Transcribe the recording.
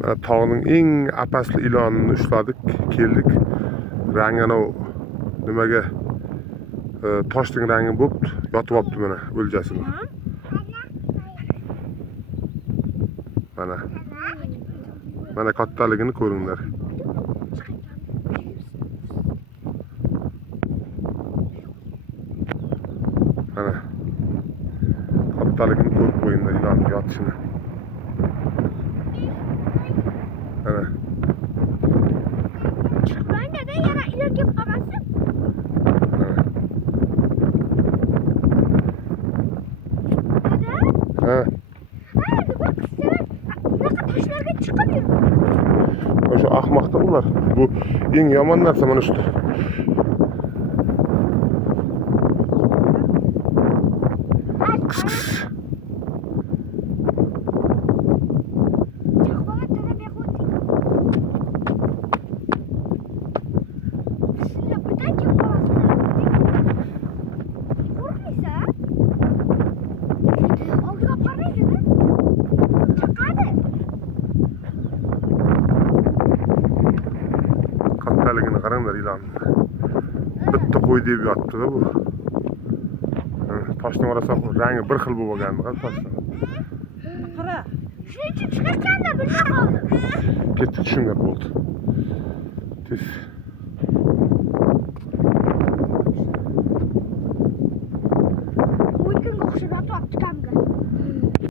Mana tog'ning eng apasli ilonini ushladik, keldik. Rangi ana nimaga toshning rangi bo'pti, yotib olibdi mana o'ljasini. Mana kattaligini ko'ringlar. Mana kattaligini ko'rib qo'yinglar ilonning yotishini. Mana chiqmangda yana ilon kelib qolmasin. Ha. O'sha ahmoqda ular. Bu eng yomon narsa mana shu. Kattaligini qaranglar ilonni. Bitta qo'y deb yotdi-da bu. Toshning orasiga rangi bir xil bo'lib olgandi, toshdan. Qara. Shuning uchun chiqarganda bilmay qoldim. Ketdi tushungan bo'ldi. Tez